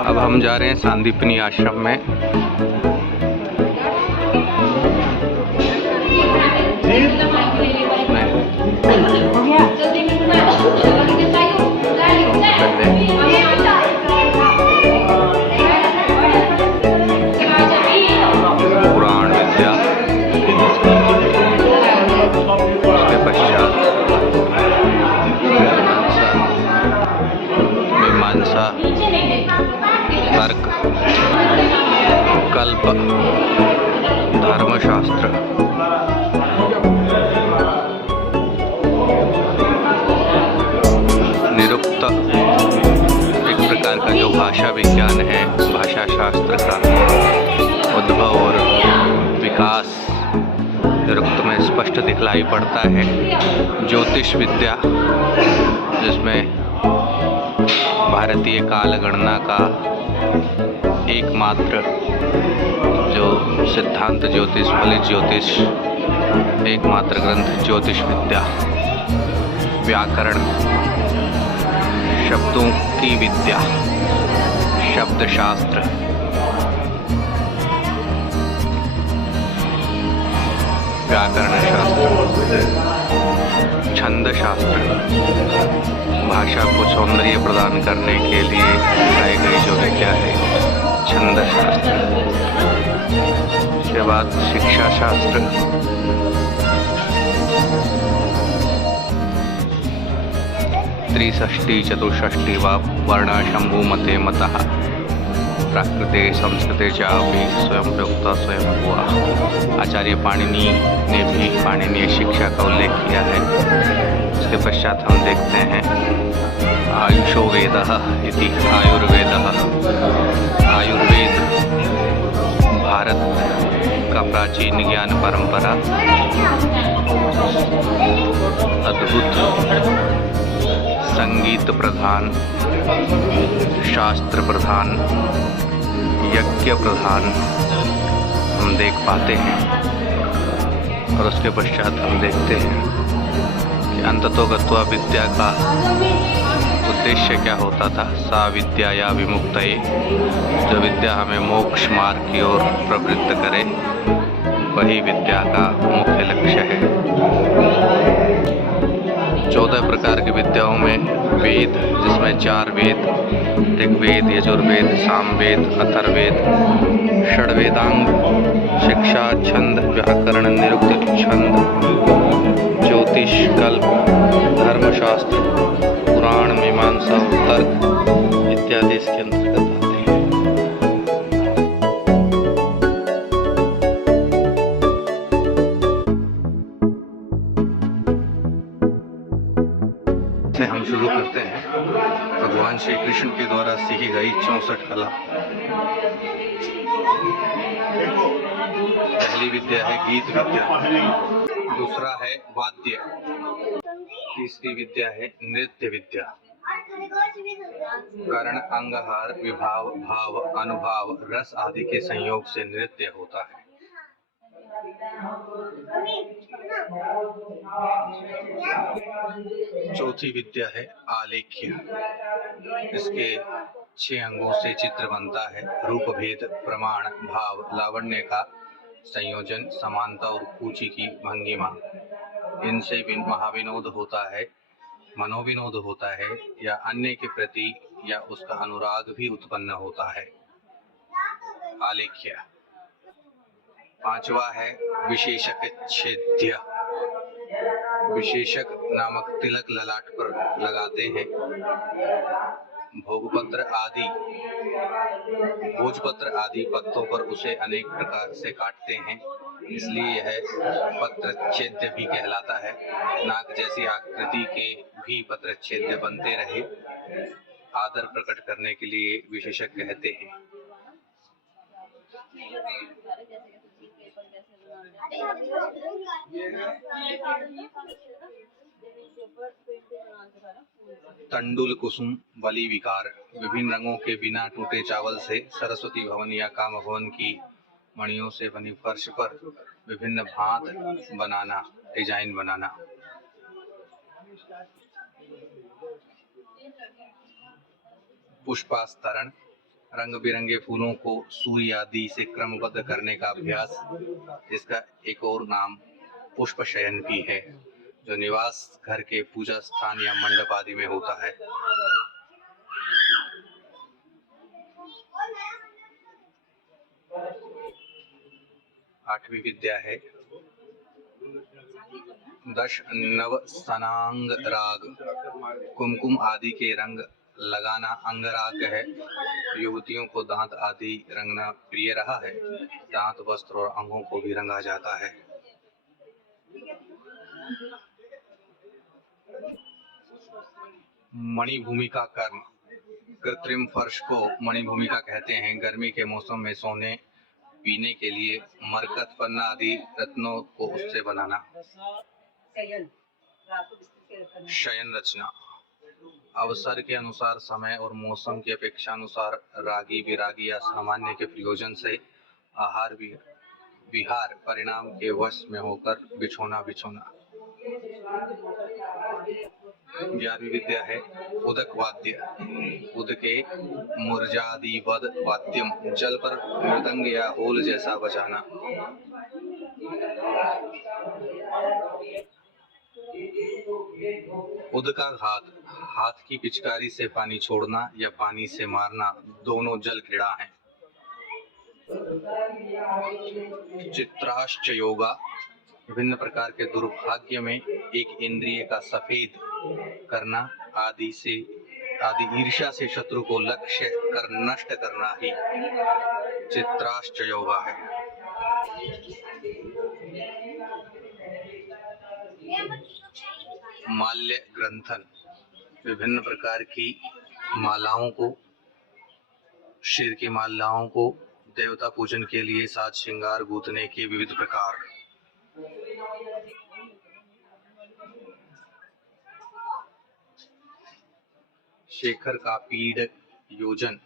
अब हम जा रहे हैं सांदीपनी आश्रम में। पुराण विद्या, उसके पश्चात मीमांसा, तर्क, कल्प, धर्मशास्त्र, निरुक्त एक प्रकार का जो भाषा विज्ञान है, भाषा शास्त्र का उद्भव और विकास निरुक्त में स्पष्ट दिखलाई पड़ता है। ज्योतिष विद्या, जिसमें भारतीय काल गणना का एकमात्र जो सिद्धांत ज्योतिष, फलित ज्योतिष, एकमात्र ग्रंथ ज्योतिष विद्या, व्याकरण, शब्दों की विद्या, शब्द शास्त्र, व्याकरण शास्त्र, छंद शास्त्र, भाषा को सौंदर्य प्रदान करने के लिए सिखाई गई जो विद्या है छंद शास्त्र। उसके बाद शिक्षा शास्त्र, त्रिषष्टि चतुष्षष्टि वा वर्णा शंभु मते मतः प्राकृते संस्कृते चापि स्वयं प्रयुक्ता स्वयं हुआ। आचार्य पाणिनि ने भी पाणिनीय शिक्षा का उल्लेख किया है। उसके पश्चात हम देखते हैं आयुषो वेदः इति आयुर्वेदः। आयुर्वेद भारत का प्राचीन ज्ञान परंपरा, अद्भुत संगीत प्रधान, शास्त्र प्रधान, यज्ञ प्रधान हम देख पाते हैं। और उसके पश्चात हम देखते हैं कि अंततोगत्वा विद्या का उद्देश्य क्या होता था। सा विद्या या विमुक्तये, जो विद्या हमें मोक्ष मार्ग की ओर प्रवृत्त करे, वही विद्या का मुख्य लक्ष्य है। 14 प्रकार की विद्याओं में वेद, जिसमें 4 वेद, ऋग्वेद, यजुर्वेद, सामवेद, अथर्ववेद, षड्वेदांग, शिक्षा, छंद, व्याकरण, निरुक्त, छंद, ज्योतिष, कल्प, धर्मशास्त्र, पुराण, मीमांसा, तर्क इत्यादि इसके अंतर्गत आते हैं। से हम शुरू करते हैं भगवान श्री कृष्ण के द्वारा सीखी गई 64 कला। पहली विद्या है गीत विद्या, दूसरा है वाद्य, तीसरी विद्या है नृत्य विद्या। कर्ण, अंगहार, विभाव, भाव, अनुभाव, रस आदि के संयोग से नृत्य होता है। चौथी विद्या है आलेख्य। इसके 6 अंगों से चित्र बनता है। रूप भेद, प्रमाण, भाव, लावण्य का संयोजन, समानता और कूची की भंगिमा, इनसे महाविनोद होता है, मनोविनोद होता है या अन्य के प्रति या उसका अनुराग भी उत्पन्न होता है। आलेख्य। पांचवा है विशेषक छेद्य। विशेषक नामक तिलक ललाट पर लगाते हैं। भोजपत्र आदि पत्तों पर उसे अनेक प्रकार से काटते हैं, इसलिए यह पत्रच्छेद्य भी कहलाता है। नाक जैसी आकृति के भी पत्रच्छेद्य बनते रहे, आदर प्रकट करने के लिए विशेषक कहते हैं। तंडुल, कुसुम, बलि विकार। विभिन्न रंगों के बिना टूटे चावल से सरस्वती भवन या काम भवन की मणियों से बनी फर्श पर विभिन्न भांत बनाना, डिजाइन बनाना। पुष्पास्तरण, रंग बिरंगे फूलों को सूर्य आदि से क्रमबद्ध करने का अभ्यास। इसका एक और नाम पुष्प शयन भी है, जो निवास घर के पूजा स्थान या मंडप आदि में होता है। आठवीं विद्या है दश नव सनांग राग। कुमकुम आदि के रंग लगाना अंगराग है। युवतियों को दांत आदि रंगना प्रिय रहा है। दांत, वस्त्र और अंगों को भी रंगा जाता है। मणिभूमिका कर्म। कृत्रिम फर्श को मणिभूमिका कहते हैं। गर्मी के मौसम में सोने पीने के लिए मरकत, पन्ना आदि रत्नों को उससे बनाना। शयन रचना। अवसर के अनुसार, समय और मौसम की अपेक्षा अनुसार रागी विरागी या सामान्य के प्रयोजन से आहार विहार परिणाम के वश में होकर बिछोना। 11वीं विद्या है उदक वाद्य। उदके मूर्जादिवद वाद्यम, जल पर मृदंग या होल जैसा बजाना। उदकाघात, हाथ की पिचकारी से पानी छोड़ना या पानी से मारना, दोनों जल क्रीड़ा हैं। चित्राश्च योगा। विभिन्न प्रकार के दुर्भाग्य में एक इंद्रिय का सफेद करना आदि ईर्ष्या से शत्रु को लक्ष्य कर नष्ट करना ही चित्राश्च योगा है। माल्य ग्रंथन। विभिन्न प्रकार की मालाओं को, शिर की मालाओं को देवता पूजन के लिए साज श्रृंगार गूंथने के विविध प्रकार। शेखर का पीड़ योजन।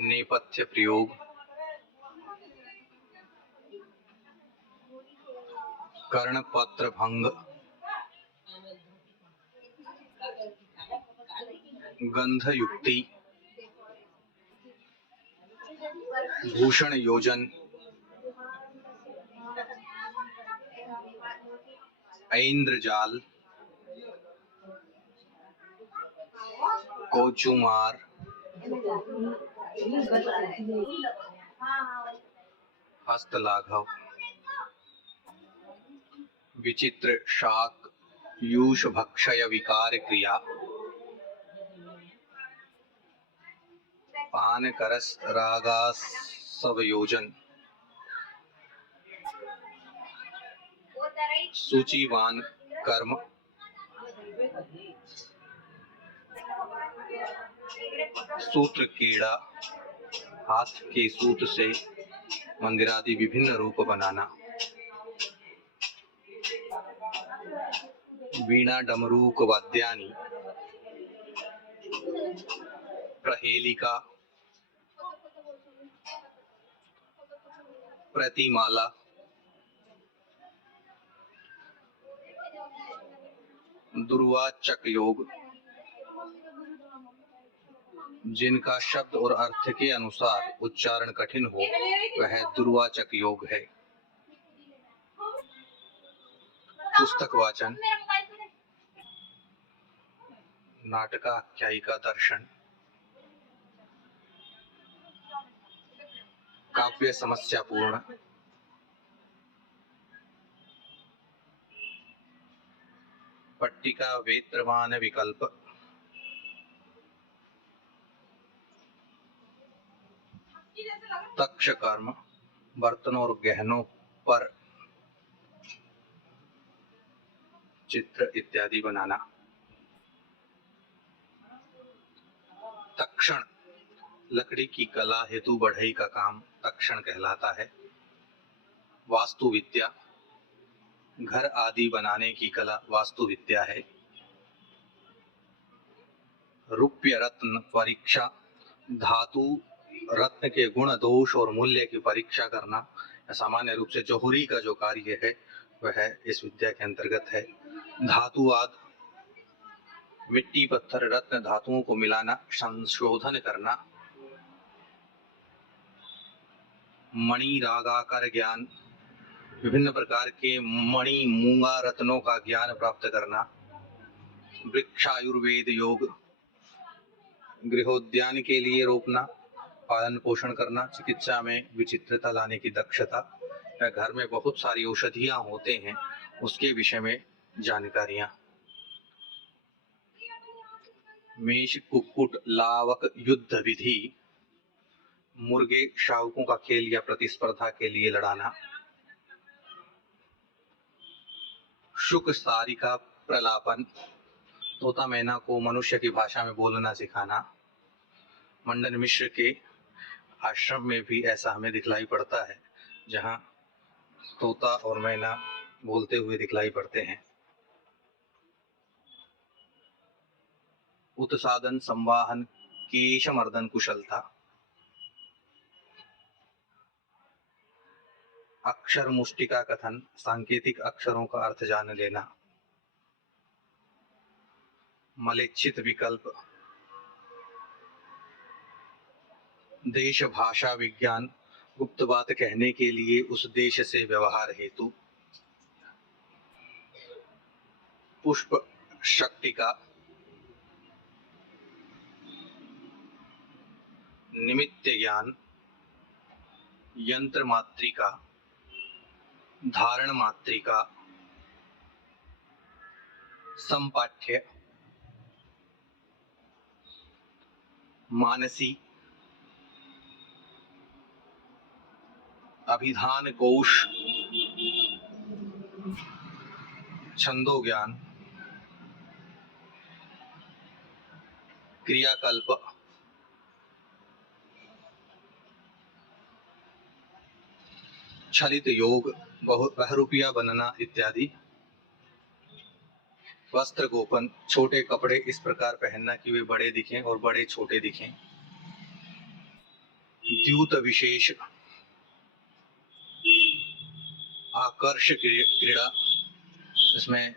नेपथ्य प्रयोग। कर्णपत्र भंग। गंध युक्ति। भूषण योजन। ऐन्द्रजाल। कोचुमार। हस्तलाघव। विचित्र शाक यूष भक्षय विकार क्रिया। पान करस रागासव योजन। सूचिवान कर्म। सूत्र कीड़ा, हाथ के सूत से मंदिरादि विभिन्न रूप बनाना। वीणा डमरूक वाद्यानि। प्रहेलिका। प्रतिमाला। दुर्वाचक योग। जिनका शब्द और अर्थ के अनुसार उच्चारण कठिन हो वह दुर्वाचक योग है। पुस्तक वाचन। नाटकाख्यायिका दर्शन। काव्य समस्या पूर्ण। पट्टिका वेत्रमान विकल्प। तक्ष कर्म, बर्तनों और गहनों पर चित्र इत्यादि बनाना। तक्षण, लकड़ी की कला हेतु बढ़ई का काम तक्षण कहलाता है। वास्तु विद्या, घर आदि बनाने की कला वास्तु विद्या है। रुप्य रत्न परीक्षा, धातु रत्न के गुण दोष और मूल्य की परीक्षा करना सामान्य रूप से जोहरी का जो कार्य है वह इस विद्या के अंतर्गत है। धातुवाद, मिट्टी पत्थर रत्न धातुओं को मिलाना, संशोधन करना। मणि रागाकार ज्ञान, विभिन्न प्रकार के मणि मूंगा रत्नों का ज्ञान प्राप्त करना। वृक्षायुर्वेद योग, गृहोद्यान के लिए रोपना, पालन पोषण करना। चिकित्सा में विचित्रता लाने की दक्षता, या घर में बहुत सारी औषधियां होते हैं उसके विषय में जानकारियां। मेष कुक्कुट लावक युद्ध विधि, मुर्गे शावकों का खेल या प्रतिस्पर्धा के लिए लड़ाना। शुक सारिका प्रलापन, तोता मैना को मनुष्य की भाषा में बोलना सिखाना। मंडन मिश्र के आश्रम में भी ऐसा हमें दिखलाई पड़ता है, जहां तोता और मैना बोलते हुए दिखलाई पड़ते हैं। उत्सादन संवाहन केशमर्दन कुशलता। अक्षर मुष्टिका कथन, सांकेतिक अक्षरों का अर्थ जान लेना। मलेच्छित विकल्प, देश भाषा विज्ञान, गुप्त बात कहने के लिए उस देश से व्यवहार हेतु। पुष्प शक्तिका, निमित्त ज्ञान। यंत्र मात्रिका, धारण मात्रिका। संपाठ्य, मानसी। अभिधान कोश, छंदो ज्ञान। क्रियाकल्प, छलित योग, बहुरूपिया बनना इत्यादि। वस्त्र गोपन, छोटे कपड़े इस प्रकार पहनना कि वे बड़े दिखें और बड़े छोटे दिखें। द्यूत विशेष, आकर्ष क्रीड़ा, इसमें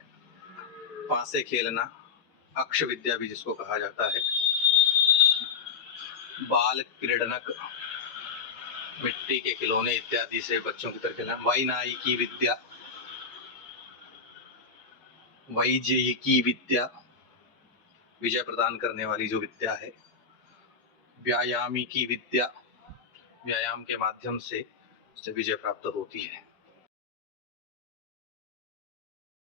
पासे खेलना, अक्ष विद्या भी जिसको कहा जाता है। बाल क्रीडनक, मिट्टी के खिलौने इत्यादि से बच्चों की तरह खेलना। वैनायिकी विद्या, वैजयिकी विद्या, विजय प्रदान करने वाली जो विद्या है। व्यायामी की विद्या, व्यायाम के माध्यम से विजय प्राप्त होती है।